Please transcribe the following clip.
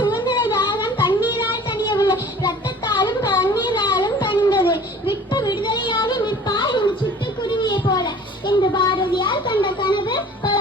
சுதந்திர தியாகம் தண்ணீரால் தனியவில்லை ரத்தத்தாலும் கண்ணீராலும் தனிந்தது விட்டு விடுதலையாக நிற்பார் இந்த சிட்டுக்குருவியை போல. என்று பாரதியார் கண்ட கனவு பல